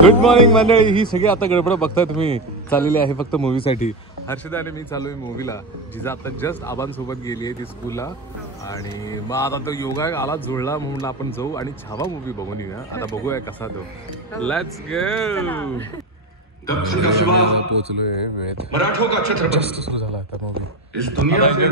Good morning मंडळी. ही सगळी आता गडबड बघताय तुम्ही चाललेली आहे फक्त मूवीसाठी. हर्षदा आणि मी चालू आहे मूवीला. जिजा आता जस्ट आबांसोबत गेली आहे ती स्कूलला. आणि मग आता तो योगा आला जुळला म्हणून आपण जाऊ आणि छावा मूवी बघून येऊया. आता बघूया कसा तो. Let's go. पोहोचलोय वेळेत. मराठों का छत्रपति सुरू झाला आता मूवी. इस दुनिया से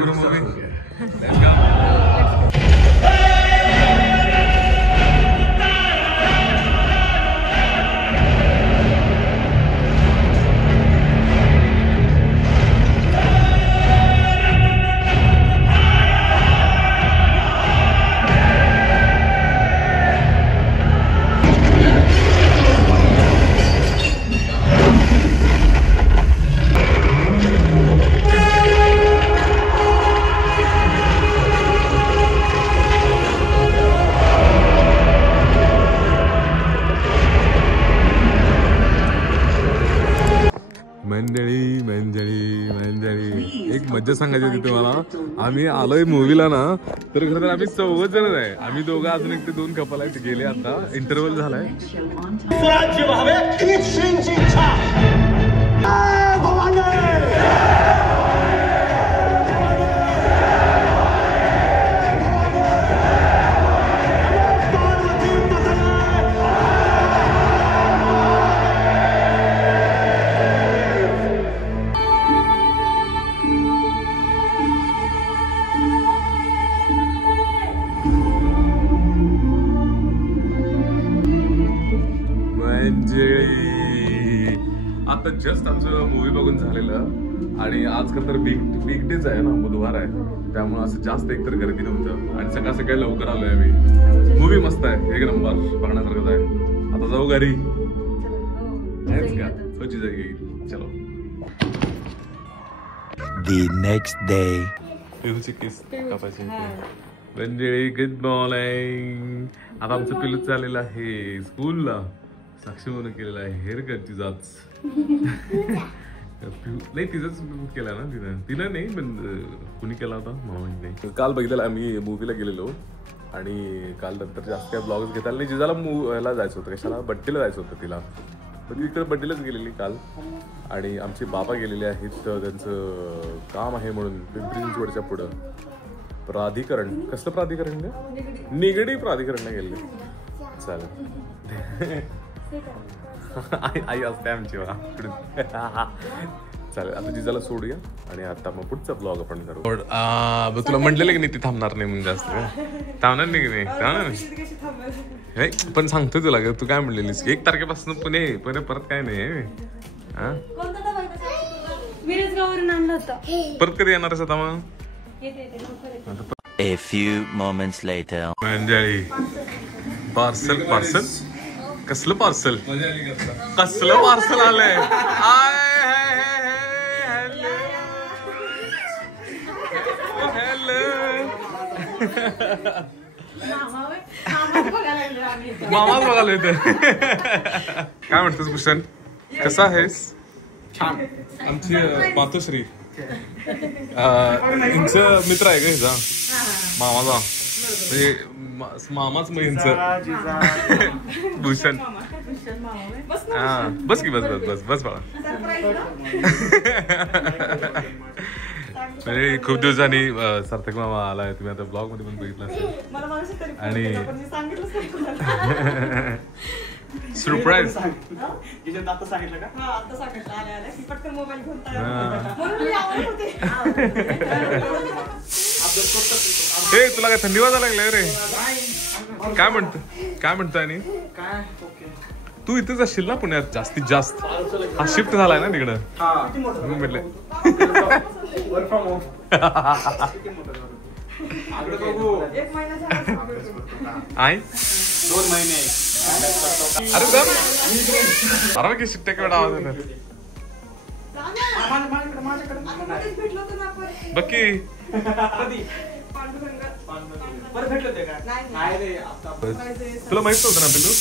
मंडळी मंडळी मंडळी एक मज्जा सांगायची होती तुम्हाला. आम्ही आलोय मूवीला ना, तर खरं तर आम्ही 14 जण आहे. आम्ही दोघं अजून एक ते 2 कपल आहेत गेले. आता इंटरव्हल झालाय. आता जस्ट आमचं मूवी बघून झालेलं आणि आज खरं तर बिग डेज आहे ना, बुधवार आहे, त्यामुळे असं जास्त एकतर गर्दी नव्हतं आणि सकाळ सकाळी लवकर आलोय आम्ही. मूवी मस्त आहे, एक नंबर बघण्यासारखंच आहे. आता जाऊ घरी. चलो. The next day. पिलूची केस कापायची. म्हणजे गुड मॉर्निंग. आता आमचं पिलू चाललेलं आहे स्कूलला. साक्षी म्हणून केलेला आहे हेअर कट तिचाच. नाही तिचाच केला ना तिनं नाही पण कुणी केला होता मामाने. काल बघितलं आम्ही मूवीला गेलेलो आणि काल नंतर जास्त काही ब्लॉग्स घेता नाही. जिजाला ह्याला जायचं होतं, कशाला बड्डेला जायचं होतं तिला. पण तिकडे बड्डेलाच गेलेली काल. आणि आमचे बाबा गेलेले आहेत, त्यांचं काम आहे म्हणून पिंपरी चिंचवडच्या पुढं प्राधिकरण. कसलं प्राधिकरण? निगडी प्राधिकरणला गेले. चालेल. आई असते आमची चालेल. आता जिजाला सोडूया आणि आता मग पुढचा ब्लॉग आपण करू. तुला म्हटलेलं की नाही ती थांबणार नाही म्हणून जास्त. थांबणार नाही की नाही? पण सांगतो तुला, तू काय म्हणलेलीस 1 तारखेपासून पुणे परत काय नाही. परत कधी येणार आहेस आता मग? A few moments later. मंडळी पार्सल कसलं पार्सल आलंय. मामाच बघायला येते. काय म्हणतोस भूषण, कसा आहेस? छान. आमची मातोश्री यांचं मित्र आहे का ह्याचा मामाचा, म्हणजे मामाच मग यांचं भूषण. हा बस की बस बाळा. म्हणजे खूप दिवसांनी सार्थक मामा आलाय. तुम्ही आता ब्लॉग मध्ये पण बघितलं असेल. आणि सरप्राईज हे तुला काय थंडी वाजायला लागलाय रे? काय म्हणतो आणि तू इथेच असशील ना पुण्यात जास्तीत जास्त? हा शिफ्ट झालाय ना तिकडं म्हटलं. आई 2 महिने. अरे की शिट्ट्या केवढा आवाज येणार बक्की. तुला माहित होतं ना पिलू?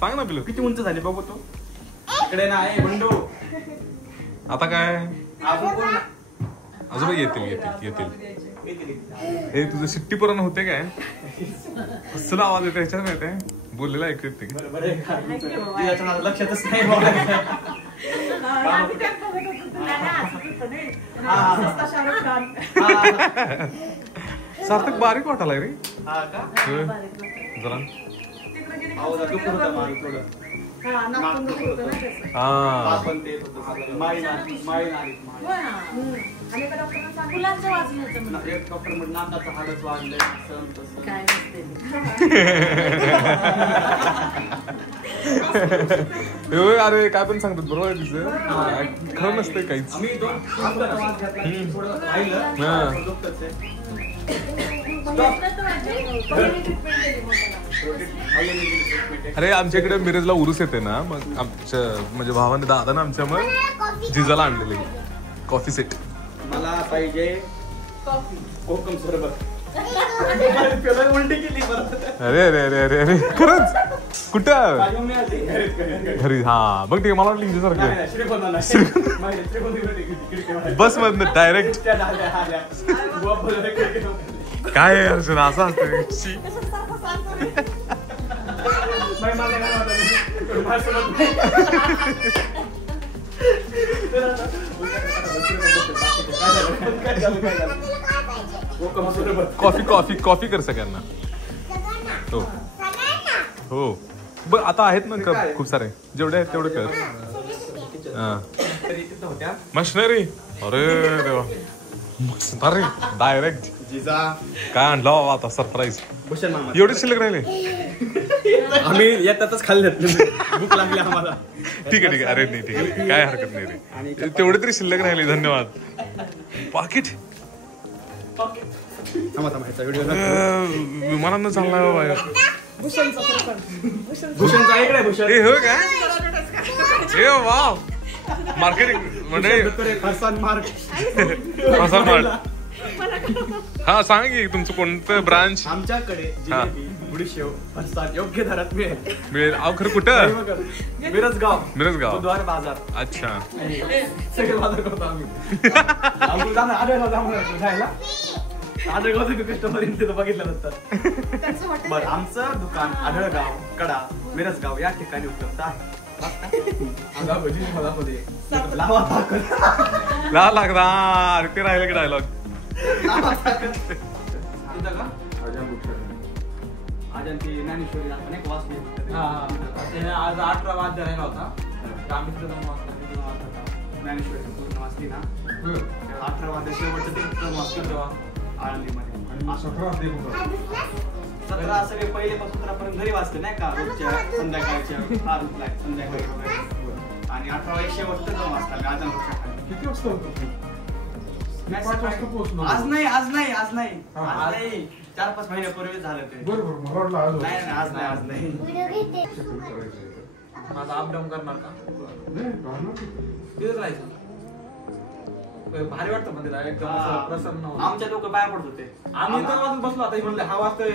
सांग ना पिलू किती उंच झाली बघू तो. इकडे नाही बंडू. आता काय आजोबा येतील. हे तुझं शिट्टी पर्यंत होते काय कसला आवाज येतो ह्याच्यात माहिती आहे बोललेला ऐकू येते लक्षातच नाही सार्थक बारीक वाटायला रे हा का जरा आवाज थोडं हा पण ते माळी एक डॉक्टर म्हणजे नाकाचं हाडच वाढलंय अरे काय पण सांगतात बरोबर आहे तिचं खरं नसतंय काहीच आम्ही दोन थोडं राहिलं दुखतच आहे. अरे आमच्या इकडे मिरजला उरूस येते ना मग आमच्या म्हणजे भावाने दादा ना आमच्या मग जिजाला आणलेले कॉफी सेट मला पाहिजे कोकम सरबत उलटी केली अरे अरे अरे अरे अरे खरंच कुठं घरी हा बघ ठीक मला वाटलं सारखं बस मधन डायरेक्ट काय अर्जुन असं असतं कॉफी कॉफी कॉफी कर सगळ्यांना हो हो बघ आता आहेत ना खूप सारे जेवढे आहेत तेवढे कर मशनरी अरे देवा अरे डायरेक्ट काय आणलं बाबा आता सरप्राईज एवढे शिल्लक राहिले आम्ही येतातच खाल्ले भूक लागली आम्हाला ठीक आहे अरे नाही ठीक आहे काय हरकत नाही रे तेवढे तरी शिल्लक राहिले धन्यवाद पाकिट विमानानं चाललाय बाहेर भूषणचा इकडे भूषण हे हो काय हे वाव मार्केटिंग म्हणजे फरसान मार्क हा सांग की तुमचं कोणतं ब्रांच आमच्याकडे जिलेबी बुडीशेव फरसान योग्य दरात मिळेल अहो खरं कुठं मिरजगाव बुधवार बाजार अच्छा सगळे बाजार करतो आम्ही आढळगावचं कस्टमर तिथं बघितलं नसतं बरं आमचं दुकान आढळगाव कडा मिरजगाव या ठिकाणी उपलब्ध आहे ला लागणार ते राहिलं की डायलॉग ती ज्ञानेश्वरी आपण एक वाचली आज 18 वाद्य राहिला होता आम्ही ज्ञानेश्वरी पूर्ण वाचली ना 18 वाद्य शेवटचं ते वाचलं तेव्हा आळंदीमध्ये 17 सगळे पहिले पासून तर आपण घरी वाचले नाही का रोजच्या संध्याकाळच्या संध्याकाळी आणि 18 एक शेवटचं जाऊन वाचता गाजन किती वाजता होतो आज नाही 4-5 महिन्यापूर्वी झालं ते बरोबर नाही आज नाही माझा अपडाऊन करणार का तिथेच राहायचं भारी वाटतं म्हणजे एकदम प्रसन्न आमच्या लोक बाहेर पडत होते आम्ही तर वाजून बसलो आता म्हणलं हा वाजतोय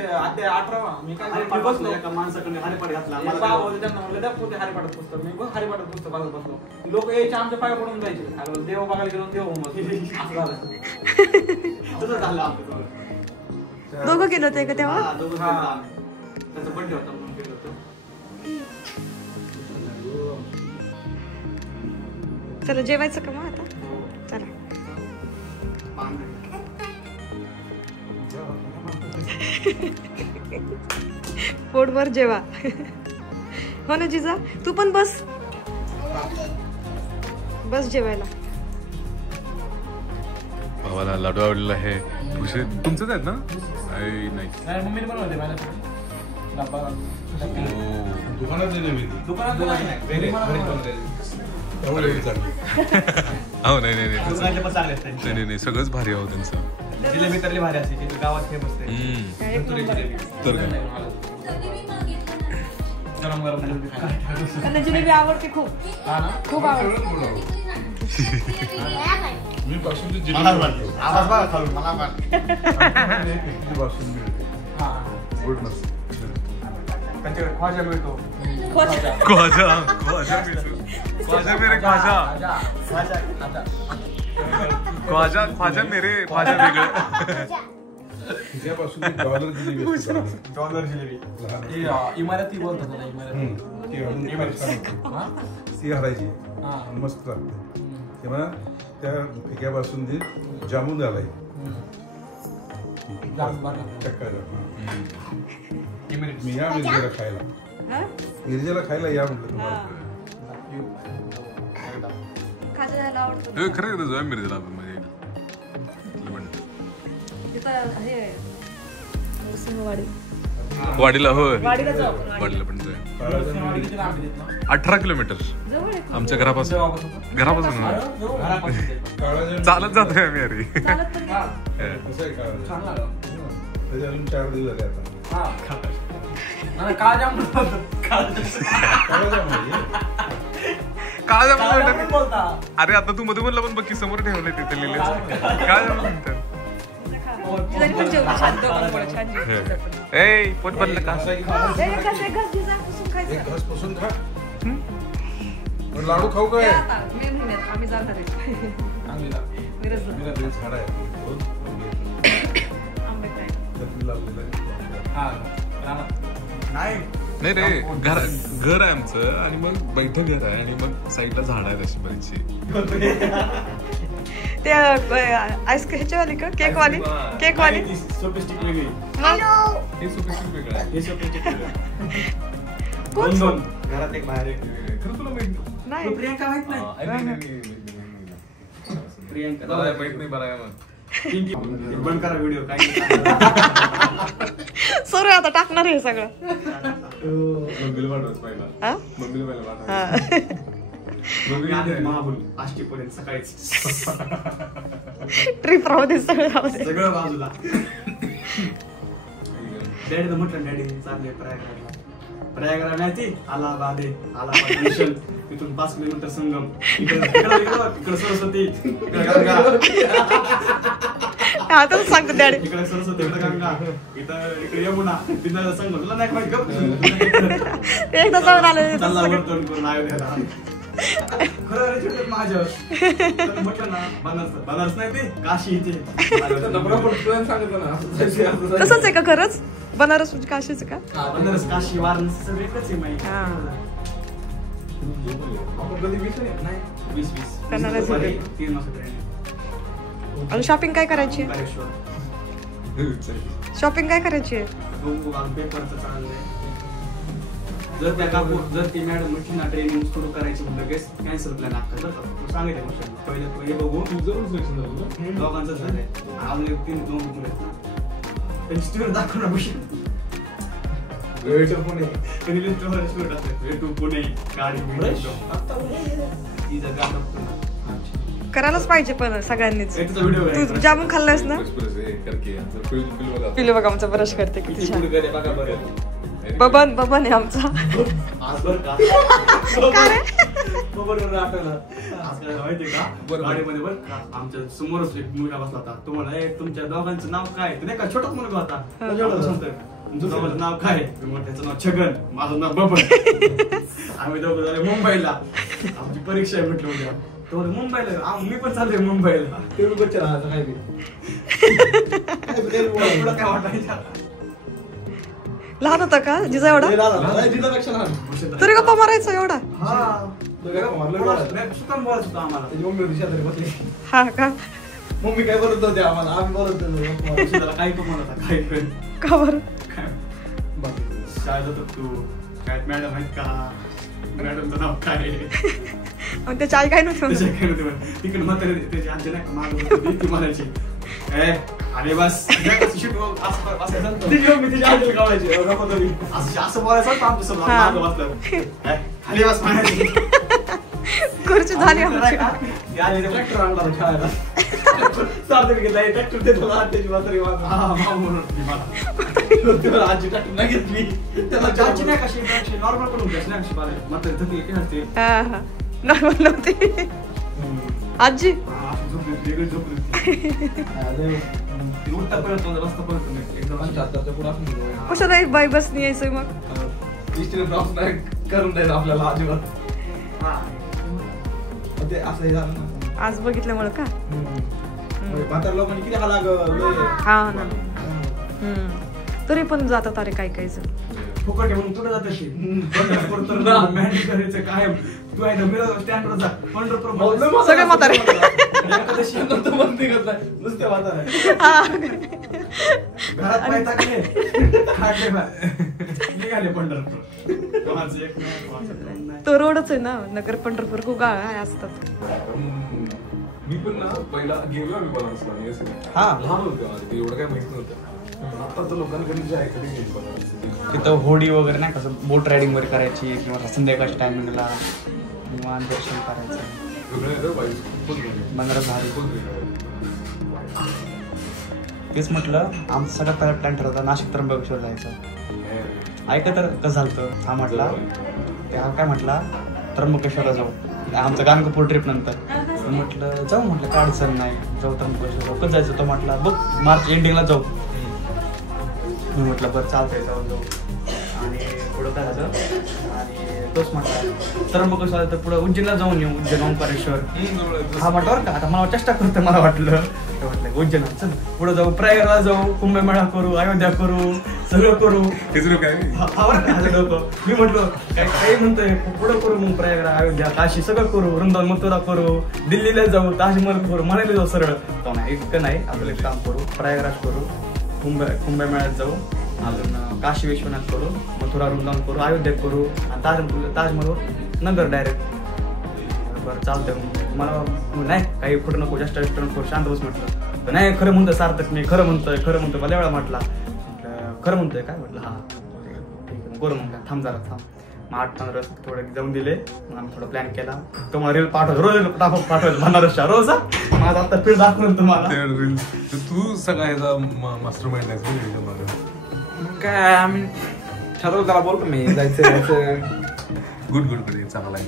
18 मी काय बसलो एका माणसाकडे हरिपाठ घातला त्यांना म्हणलं द्या पोते हरिपाठात पुस्तक मी हरिपाठात पुस्तक वाजत बसलो लोक यायचे आमच्या पाया पडून जायचे देव बघायला गेलो देव असं झालं तसं झालं आमचं दोघं गेलो होते का तेव्हा त्याचा बर्थडे होता म्हणून गेलो होतो चला जेवायचं का मग आता चला पोटभर जेवा हो ना जिजा तू पण बस जेवायला भावाला लाडू आवडलेला आहे तुमचंच आहेत ना नाही मम्मीने बनवते हो नाही सगळंच भारी आहो त्यांचं जिलेबी तरली भारी असते गावात फेमस आहे तर काय गरम गरम त्यांना जिलेबी आवडते खूप खूप आवडते मी बासुंदी आवाज बघा खालून मला पण त्यांच्याकडे ख्वाजा मिळतो ख्वाजा मेरे ख्वाजा ख्वाजा मेरे ख्वाजा वेगळं. तिच्यापासून डॉलर जिलेबी असते. डॉलर जिलेबी लहान. ती इमारती बोलतात त्याला, इमारती. ती अजून छान होते. ती हरायची मस्त लागते. तेव्हा त्या पिक्यापासून ती जामून घालाय चक्का मी या मिरजेला खायला. मिरजेला खायला या म्हटलं तुम्हाला. खायला आवडतं खरं जाऊया मिरजेला आपण म्हणजे तिथं हे नरसिंहवाडी वाडीला होय वाडीला जाऊ आपण. वाडीला पण जाऊया. किती लांब आहे तिथनं? 18 किलोमीटर जवळ आहे. आमच्या घरापासून घरापासून घरापासून ते. काळा चालत जातोय आम्ही अरे. चालत तर नाही. कसं आहे काळा छान लागलं. त्याचे अजून 4 दिवस झाले आता. हा. नाही, काळा जाम बोलतात. काळा जाम म्हणजे काय काळा म्हणतात जाम बोलता. अरे आता तू मध्ये म्हणलं पण बघ की समोर ठेवलंय तिथे लिहिले काय म्हणतात जिजाजी पण जेवली छान, दोघांना पण छान जेवली. ए पोट भरलं का एक घास जिजा पुसून खायचं. एक घास पासून खा. पण लाडू खाऊ काय? या आता, मे महिन्यात आम्ही जाणार आहे. चांगली लागते. मिरजला. ते झाड आहे आंबे काय. त्यात लावलेलं आहे. हा. रानात. नाही. नाही रे घर आहे आमचं आणि मग बैठक घर आहे आणि मग साईडला झाड आहेत अशी बरीचशी ते आईस ह्याच्यावाली का केक वाली केक वाली ती सोपिस्टिक वेगळी. हे सुपेक्षित वेगळं आहे हे सोपिस्टिक वेगळं. कोण? दोन. घरात एक बाहेर एक. खरं तुला माहित नाही तुला प्रियंका माहित नाही? प्रियंका माहित नाही बरं आहे मग पिंकी. बंद करा व्हिडिओ काय सर आता टाकणार आहे सगळं. मम्मीला पाठवच पहिला हा? मम्मीला पहिला पाठव हा. महाबूल आष्टीपर्यंत सकाळीच ट्रिप राहू दे सगळं राहू दे. सगळं बाजूला. डॅडी म्हटलं डॅडी चालले प्रयागराजला. प्रयागराज नाही ती अलाहाबाद आहे. अलाहाबाद मिशन तिथून 5 किलोमीटर संगम. इकडे सरस्वती, इकडे गंगा. आता सांगतो डॅडी. इकडे सरस्वती, इकडे गंगा, इकडे यमुना, तिथं संगम. तुला नाही माहिती गप. एकदा जाऊन आले चालला वर्तन करून अयोध्येला. खरं रे छोटे माझ्यावर. तर म्हटलं ना बनारस नाही ते काशी इथे. तसंच आहे का खरंच बनारस म्हणजे काशीच का? बनारस काशी वाराणसी सगळं एकच आहे माहिती. हा. आपण कधी 20 नाही 20 बनारस मध्ये मध्ये. 3 वाजता ट्रेन. आणि शॉपिंग काय करायची आहे? शॉपिंग काय करायची आहे? पेपरचं चाललंय. जर ती मॅडम म्हटली ना ट्रेनिंग सुरू करायची म्हणजे लगेच कॅन्सल प्लॅन अख्खा तू सांगितलं गोष्ट पहिले हे बघू दोघांचं झालंय. आपले 2 मुलं आहेत ना त्यांची स्टुडंट दाखव ना गोष्ट. पुणे पुणे गाडी करायलाच पाहिजे पण सगळ्यांनीच. व्हिडिओ तू जामून खाल्लास ना? पिलू बघ आमचा ब्रश करते किती छान. बघा बरं. बबन बबन आहे आमचा. आज बरं का का रे? बरोबर आठवलं. आज काय माहितीये का गाडीमध्ये बरं का आमच्या समोरच एक मुलगा बसला होता. तो म्हणला तुमच्या दोघांचं नाव काय? ते नाही का छोटाच मुलगा होता. तुमचं नाव काय? त्याचं नाव छगन, माझं नाव बबन. आम्ही दोघं झाले मुंबईला. आमची परीक्षा आहे म्हटलं उद्या. तो मुंबईला मी पण चाललोय मुंबईला. ते काय काय वाटायचं. लहान होता का जिजा एवढा? तरी गप्पा मारायचा एवढा? हा का? मम्मी काय बोलत होते आम्हाला. आम्ही बोलत होतो काही पण म्हणत होता. काही पण का बरं? शाळेत होतो तू काय मॅडम आहेत का? मॅडमचं नाव काय? मग त्याची आई काय नव्हती म्हणत? तिकडे म्हातारे त्याची आजी नाही का मागं होती, ती म्हणायची अरे बस मी तिच्या आजीला गावायची असं बोलायचं आमच्यासोबत मागं बसल्यावर खाली बस म्हणायची. खुर्ची झाली आमची. ट्रॅक्टर आणला खेळायला. ट्रॅक्टर देतो त्याची म्हातारी आजी ट्रॅक्टर नाही घेतली. त्याला आजी नाही कशी नॉर्मल करून घ्यायची नाही कशी म्हातारी थकली की नसते. नॉर्मल नव्हती आजी. वेगळी झोपली उठता पर्यंत रस्ता पर्यंत एकदम कशाला एक बाई बसनी यायचंय मग? करून द्यायचं आपल्याला अजिबात. ते असं हे झालं ना. आज बघितल्यामुळे का? म्हातार लोकांनी किती हालाग हा ना तरी पण जातात अरे काही काही जण फुकट म्हणून कुठं जात अशी मॅन्डेटरीचं काय तू आहे स्टँडवर जा पंढरपूर सगळे म्हातारे नुसते म्हातारे घरात पाय टाकले निघाले पंढरपूर. तो रोडच आहे ना नगर पंढरपूर गुगाळ आहे असतात. मी पण ना पहिला गेलो आम्ही बनारसला लहान होतो एवढं काय माहित नव्हतं. आता तर लोकांकडे जे ऐकले तिथं होडी वगैरे नाही कसं बोट रायडिंग वगैरे करायची किंवा संध्याकाळच्या टायमिंगला किंवा दर्शन करायचं बनारस भारी. तेच म्हटलं आमचा सगळ्यात पहिला प्लॅन ठरवता नाशिक त्र्यंबकेश्वर जायचं. ऐका तर कसं झालं हा म्हटला त्या काय म्हटला त्र्यंबकेश्वरला जाऊ आमचं गाणगापूर ट्रिप नंतर म्हटलं जाऊ म्हटलं काय अडचण नाही जाऊ त्र्यंबकेश्वर जाऊ कसं जायचं तो म्हटला बघ मार्च एंडिंगला जाऊ. मी म्हटलं बरं चालतंय जाऊ आणि पुढं काय झालं आणि तोच म्हटलं त्र्यंबकेश्वर तर पुढं उज्जैनला जाऊन येऊ उज्जैन ओंकारेश्वर हा म्हटलं बरं का आता मला चेष्टा करतं मला वाटलं म्हटलं उज्जैन चल पुढं जाऊ प्रयागराज जाऊ कुंभमेळा करू अयोध्या करू सगळं करू मी म्हटलं काही म्हणतोय पुढं करू मग प्रयागराज अयोध्या काशी सगळं करू वृंदावन मथुरा करू दिल्लीला जाऊ ताजमहल करू मनाली जाऊ सरळ नाही इतकं नाही आपलं एक काम करू प्रयागराज करू कुंभमेळ्यात जाऊ अजून काशी विश्वनाथ करू मथुरा वृंदावन करू अयोध्या करू आणि ताजमहल नगर डायरेक्ट. बरं चालतंय मला नाही काही कुठं नको जास्त नको शांत बस म्हटलं नाही खरं म्हणतोय सार्थक मी खरं म्हणतोय मला वेळा म्हटलं खरं म्हणतोय काय म्हटलं हा ठीक आहे करू म्हणलं थांब जरा थांब. मग 8-15 थोडे जाऊन दिले मग आम्ही थोडा प्लॅन केला तुम्हाला रील पाठवतो रोज पाठवायचं बनारसच्या रोज माझा आता फिर दाखवून तुम्हाला तू सगळा ह्याचा मास्टर माइंड आहेस काय आम्ही ठरवलं त्याला बोलतो मी जायचं गुड चांगला आहे.